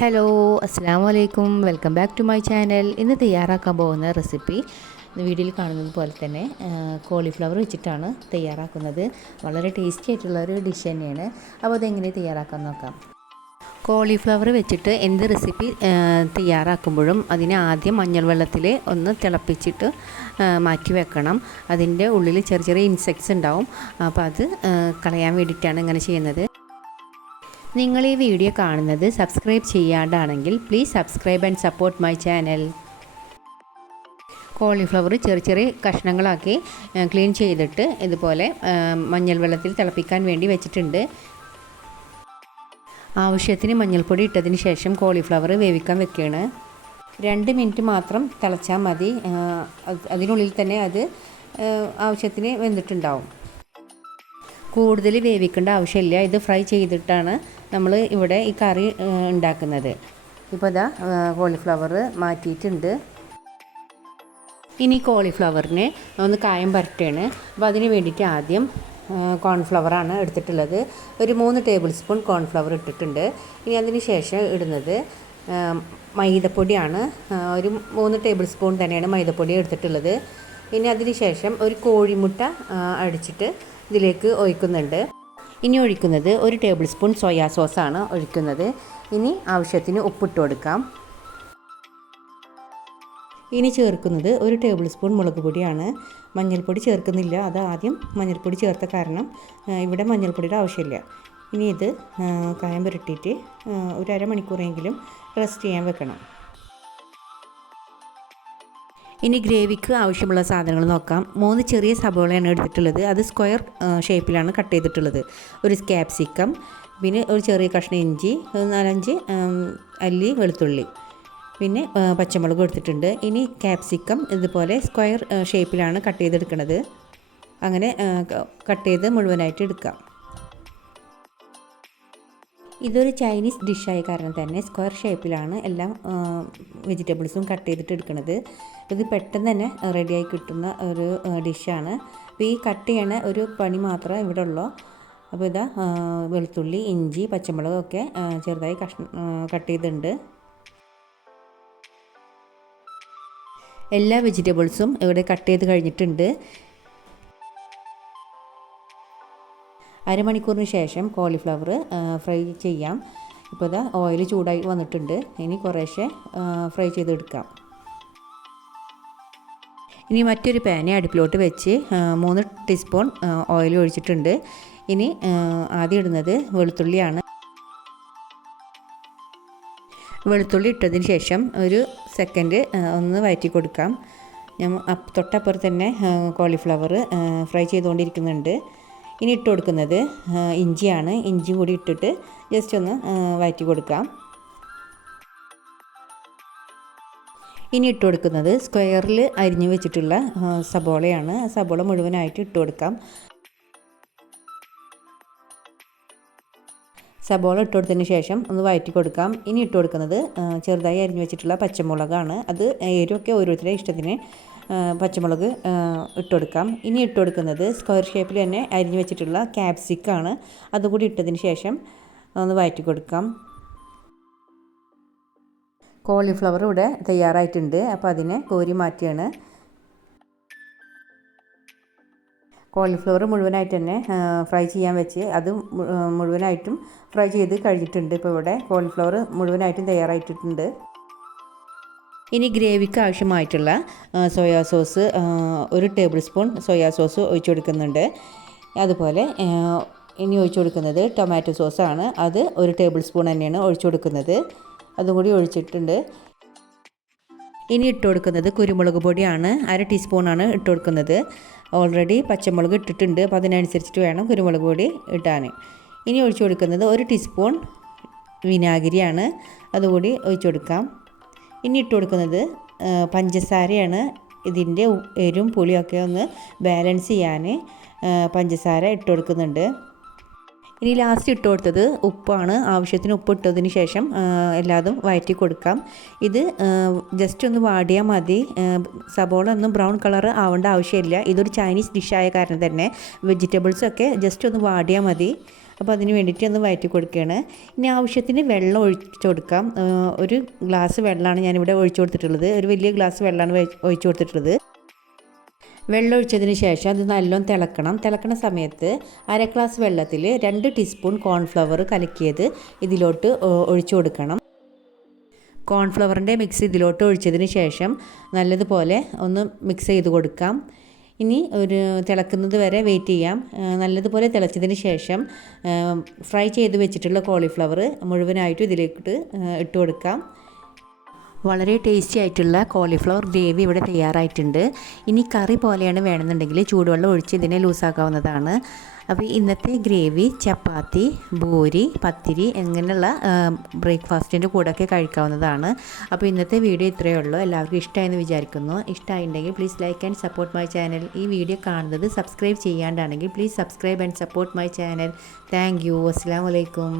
Hello അസ്സാം വലൈക്കും welcome back to my channel ഇന്ന് തയ്യാറാക്കാൻ പോകുന്ന റെസിപ്പി വീഡിയോയിൽ കാണുന്നത് പോലെ തന്നെ കോളിഫ്ലവർ വെച്ചിട്ടാണ് തയ്യാറാക്കുന്നത്. വളരെ ടേസ്റ്റി ആയിട്ടുള്ള ഒരു ഡിഷ് തന്നെയാണ്. അപ്പോൾ അതെങ്ങനെ തയ്യാറാക്കാൻ നോക്കാം. കോളിഫ്ലവർ വെച്ചിട്ട് എന്ത് റെസിപ്പി തയ്യാറാക്കുമ്പോഴും അതിനെ ആദ്യം മഞ്ഞൾ വെള്ളത്തിൽ ഒന്ന് തിളപ്പിച്ചിട്ട് മാറ്റി വെക്കണം. അതിന്റെ ഉള്ളിൽ ചെറിയ ചെറിയ ഇൻസെക്ട്സ് ഉണ്ടാവും. അപ്പോൾ അത് കളയാൻ വേണ്ടിയിട്ടാണ് ഇങ്ങനെ ചെയ്യുന്നത്. നിങ്ങൾ ഈ വീഡിയോ കാണുന്നത് subscribe ചെയ്യാണ്ടാണെങ്കിൽ please subscribe and support my channel cauliflower ചെറിയ ചെറിയ കഷ്ണങ്ങളാക്കി ക്ലീൻ ചെയ്തിട്ട് ഇതുപോലെ മഞ്ഞൾ വെള്ളത്തിൽ തിളപ്പിക്കാൻ വേണ്ടി വെച്ചിട്ടുണ്ട്. ആവശ്യത്തിന് മഞ്ഞൾപ്പൊടി ഇട്ടതിന് ശേഷം കോളിഫ്ലവർ വേവിക്കാൻ വെക്കുകയാണ് രണ്ട് മിനിറ്റ് മാത്രം തിളച്ചാൽ മതി. അതിനുള്ളിൽ തന്നെ അത് ആവശ്യത്തിന് വെന്തിട്ടുണ്ടാവും. കൂടുതൽ വേവിക്കേണ്ട ആവശ്യമില്ല. ഇത് ഫ്രൈ ചെയ്തിട്ടാണ് നമ്മൾ ഇവിടെ ഈ കറി ഉണ്ടാക്കുന്നത്. ഇപ്പോൾ ഇതാ കോളിഫ്ലവർ മാറ്റിയിട്ടുണ്ട്. ഇനി കോളിഫ്ലവറിന് ഒന്ന് കായം പരട്ടുകയാണ് അപ്പോൾ അതിന് വേണ്ടിയിട്ട് ആദ്യം കോൺഫ്ലവറാണ് എടുത്തിട്ടുള്ളത്. ഒരു മൂന്ന് ടേബിൾ സ്പൂൺ കോൺഫ്ലവർ ഇട്ടിട്ടുണ്ട്. ഇനി അതിന് ശേഷം ഇടുന്നത് മൈദപ്പൊടിയാണ്. ഒരു മൂന്ന് ടേബിൾ സ്പൂൺ തന്നെയാണ് മൈദപ്പൊടി എടുത്തിട്ടുള്ളത്. ഇനി അതിന് ശേഷം ഒരു കോഴിമുട്ട അടിച്ചിട്ട് ഇതിലേക്ക് ഒഴിക്കുന്നുണ്ട്. ഇനി ഒഴിക്കുന്നത് ഒരു ടേബിൾ സ്പൂൺ സോയാ സോസാണ് ഒഴിക്കുന്നത്. ഇനി ആവശ്യത്തിന് ഉപ്പിട്ട് കൊടുക്കാം. ഇനി ചേർക്കുന്നത് ഒരു ടേബിൾ സ്പൂൺ മുളക് പൊടിയാണ്. മഞ്ഞൾപ്പൊടി ചേർക്കുന്നില്ല. അത് ആദ്യം മഞ്ഞൾപ്പൊടി ചേർത്ത കാരണം ഇവിടെ മഞ്ഞൾപ്പൊടിയുടെ ആവശ്യമില്ല. ഇനി ഇത് കായം പുരട്ടിയിട്ട് ഒരു അരമണിക്കൂറെങ്കിലും റെസ്റ്റ് ചെയ്യാൻ വെക്കണം. ഇനി ഗ്രേവിക്ക് ആവശ്യമുള്ള സാധനങ്ങൾ നോക്കാം. മൂന്ന് ചെറിയ സബോളയാണ് എടുത്തിട്ടുള്ളത്. അത് സ്ക്വയർ ഷേപ്പിലാണ് കട്ട് ചെയ്തിട്ടുള്ളത്. ഒരു ക്യാപ്സിക്കം പിന്നെ ഒരു ചെറിയ കഷ്ണം ഇഞ്ചി നാലഞ്ച് അല്ലി വെളുത്തുള്ളി പിന്നെ പച്ചമുളക് എടുത്തിട്ടുണ്ട് ഇനി ക്യാപ്സിക്കം ഇതുപോലെ സ്ക്വയർ ഷേപ്പിലാണ് കട്ട് ചെയ്തെടുക്കുന്നത് അങ്ങനെ കട്ട് ചെയ്ത് മുഴുവനായിട്ട് എടുക്കാം. ഇതൊരു ചൈനീസ് ഡിഷായ കാരണം തന്നെ സ്ക്വയർ ഷേപ്പിലാണ് എല്ലാം വെജിറ്റബിൾസും കട്ട് ചെയ്തിട്ട് എടുക്കുന്നത് ഇത് പെട്ടെന്ന് തന്നെ റെഡിയായി കിട്ടുന്ന ഒരു ഡിഷാണ് അപ്പോൾ ഈ കട്ട് ചെയ്യണ ഒരു പണി മാത്രമേ ഇവിടെ ഉള്ളൂ. അപ്പോൾ ഇതാ വെളുത്തുള്ളി ഇഞ്ചി പച്ചമുളക് ഒക്കെ ചെറുതായി കഷ് കട്ട് ചെയ്തിട്ടുണ്ട്. എല്ലാ വെജിറ്റബിൾസും ഇവിടെ കട്ട് ചെയ്ത് കഴിഞ്ഞിട്ടുണ്ട്. അരമണിക്കൂറിന് ശേഷം കോളിഫ്ലവർ ഫ്രൈ ചെയ്യാം. ഇപ്പോൾ ഇതാ ഓയിൽ ചൂടായി വന്നിട്ടുണ്ട്. ഇനി കുറേശ്ശെ ഫ്രൈ ചെയ്തെടുക്കാം. ഇനി മറ്റൊരു പാന് അടുപ്പിലോട്ട് വെച്ച് മൂന്ന് ടീസ്പൂൺ ഓയിൽ ഒഴിച്ചിട്ടുണ്ട്. ഇനി ആദ്യം ഇടുന്നത് വെളുത്തുള്ളിയാണ്. വെളുത്തുള്ളി ഇട്ടതിന് ശേഷം ഒരു സെക്കൻഡ് ഒന്ന് വയറ്റി കൊടുക്കാം. ഞാൻ തൊട്ടപ്പുറത്ത് തന്നെ കോളിഫ്ലവർ ഫ്രൈ ചെയ്തുകൊണ്ടിരിക്കുന്നുണ്ട്. ഇനി ഇട്ട് കൊടുക്കുന്നത് ഇഞ്ചിയാണ്. ഇഞ്ചി കൂടി ഇട്ടിട്ട് ജസ്റ്റ് ഒന്ന് വയറ്റി കൊടുക്കാം. ഇനി ഇട്ട് കൊടുക്കുന്നത് സ്ക്വയറിൽ അരിഞ്ഞു വെച്ചിട്ടുള്ള സബോളയാണ്. സബോള മുഴുവനായിട്ട് ഇട്ട് കൊടുക്കാം. സബോള ഇട്ട് കൊടുത്തതിന് ശേഷം ഒന്ന് വയറ്റി കൊടുക്കാം. ഇനി ഇട്ട് കൊടുക്കുന്നത് ചെറുതായി അരിഞ്ഞു വെച്ചിട്ടുള്ള പച്ചമുളകാണ്. അത് എരിവൊക്കെ ഓരോരുത്തരുടെ ഇഷ്ടത്തിന് പച്ചമുളക് ഇട്ട് കൊടുക്കാം ഇനി ഇട്ട് കൊടുക്കുന്നത് സ്ക്വയർ ഷേപ്പിൽ തന്നെ അരിഞ്ഞു വെച്ചിട്ടുള്ള ക്യാപ്സിക്കാണ് അതുകൂടി ഇട്ടതിന് ശേഷം ഒന്ന് വയറ്റി കൊടുക്കാം. കോളിഫ്ലവർ ഇവിടെ തയ്യാറായിട്ടുണ്ട്. അപ്പോൾ അതിനെ കോരി മാറ്റിയാണ്. കോളിഫ്ലവർ മുഴുവനായിട്ട് തന്നെ ഫ്രൈ ചെയ്യാൻ വെച്ച് അത് മുഴുവനായിട്ടും ഫ്രൈ ചെയ്ത് കഴിഞ്ഞിട്ടുണ്ട്. ഇപ്പോൾ ഇവിടെ കോളിഫ്ലവർ മുഴുവനായിട്ടും തയ്യാറായിട്ടുണ്ട്. ഇനി ഗ്രേവിക്ക് ആവശ്യമായിട്ടുള്ള സോയാ സോസ് ഒരു ടേബിൾ സ്പൂൺ സോയാ സോസ് ഒഴിച്ചു കൊടുക്കുന്നുണ്ട്. അതുപോലെ ഇനി ഒഴിച്ചു കൊടുക്കുന്നത് ടൊമാറ്റോ സോസാണ്. അത് ഒരു ടേബിൾ സ്പൂൺ തന്നെയാണ് ഒഴിച്ചു കൊടുക്കുന്നത്. അതും കൂടി ഒഴിച്ചിട്ടുണ്ട്. ഇനി ഇട്ട് കൊടുക്കുന്നത് കുരുമുളക് പൊടിയാണ്. അര ടീസ്പൂണാണ് ഇട്ട് കൊടുക്കുന്നത്. ഓൾറെഡി പച്ചമുളക് ഇട്ടിട്ടുണ്ട്. അപ്പോൾ അതിനനുസരിച്ചിട്ട് വേണം കുരുമുളക് പൊടി ഇട്ടാൻ ഇനി ഒഴിച്ചു കൊടുക്കുന്നത് ഒരു ടീസ്പൂൺ വിനാഗിരിയാണ്. അതുകൂടി ഒഴിച്ചു കൊടുക്കാം. ഇനി ഇട്ട് കൊടുക്കുന്നത് പഞ്ചസാരയാണ്. ഇതിന്റെ എരും പുളിയൊക്കെ ഒന്ന് ബാലൻസ് ചെയ്യാൻ പഞ്ചസാര ഇട്ട് കൊടുക്കുന്നുണ്ട് ഇനി ലാസ്റ്റ് ഇട്ട് കൊടുത്തത് ഉപ്പാണ്. ആവശ്യത്തിന് ഉപ്പ് ഇട്ടതിന് ശേഷം എല്ലാതും വയറ്റി കൊടുക്കാം. ഇത് ജസ്റ്റ് ഒന്ന് വാടിയാൽ മതി. സബോള ഒന്നും ബ്രൗൺ കളർ ആവേണ്ട ആവശ്യമില്ല. ഇതൊരു ചൈനീസ് ഡിഷായ കാരണം തന്നെ. വെജിറ്റബിൾസൊക്കെ ജസ്റ്റ് ഒന്ന് വാടിയാൽ മതി. അപ്പോൾ അതിന് വേണ്ടിയിട്ട് ഒന്ന് വയറ്റി കൊടുക്കുകയാണ്. ഇനി ആവശ്യത്തിന് വെള്ളം ഒഴിച്ചു കൊടുക്കാം. ഒരു ഗ്ലാസ് വെള്ളമാണ് ഞാനിവിടെ ഒഴിച്ചു കൊടുത്തിട്ടുള്ളത്. ഒരു വലിയ ഗ്ലാസ് വെള്ളമാണ് ഒഴിച്ചു കൊടുത്തിട്ടുള്ളത്. വെള്ളം ഒഴിച്ചതിന് ശേഷം അത് നല്ലോണം തിളക്കണം. തിളക്കണ സമയത്ത് അര ഗ്ലാസ് വെള്ളത്തിൽ രണ്ട് ടീസ്പൂൺ കോൺഫ്ലവർ കലക്കിയത് ഇതിലോട്ട് ഒഴിച്ചു കൊടുക്കണം. കോൺഫ്ലവറിന്റെ മിക്സ് ഇതിലോട്ട് ഒഴിച്ചതിന് ശേഷം നല്ലതുപോലെ ഒന്ന് മിക്സ് ചെയ്ത് കൊടുക്കാം. ഇനി ഒരു തിളക്കുന്നത് വരെ വെയിറ്റ് ചെയ്യാം. നല്ലതുപോലെ തിളച്ചതിന് ശേഷം ഫ്രൈ ചെയ്ത് വെച്ചിട്ടുള്ള കോളിഫ്ലവർ മുഴുവനായിട്ടും ഇതിലേക്ക് ഇട്ട് കൊടുക്കാം. വളരെ ടേസ്റ്റി ആയിട്ടുള്ള കോളിഫ്ലവർ ഗ്രേവി ഇവിടെ തയ്യാറായിട്ടുണ്ട്. ഇനി കറി പോലെയാണ് വേണമെന്നുണ്ടെങ്കിൽ ചൂടുവെള്ളം ഒഴിച്ച് ഇതിനെ ലൂസാക്കാവുന്നതാണ് അപ്പോൾ ഇന്നത്തെ ഗ്രേവി ചപ്പാത്തി ബോരി പത്തിരി അങ്ങനെയുള്ള ബ്രേക്ക്ഫാസ്റ്റിന്റെ കൂടെയൊക്കെ കഴിക്കാവുന്നതാണ്. അപ്പോൾ ഇന്നത്തെ വീഡിയോ ഇത്രയേ ഉള്ളൂ. എല്ലാവർക്കും ഇഷ്ടമായെന്ന് വിചാരിക്കുന്നു. ഇഷ്ടമായിട്ടുണ്ടെങ്കിൽ please like and support my channel ഈ വീഡിയോ കാണുന്നത് subscribe ചെയ്യാണ്ടാണെങ്കിൽ please subscribe and support my channel thank you അസ്സാം വലൈക്കും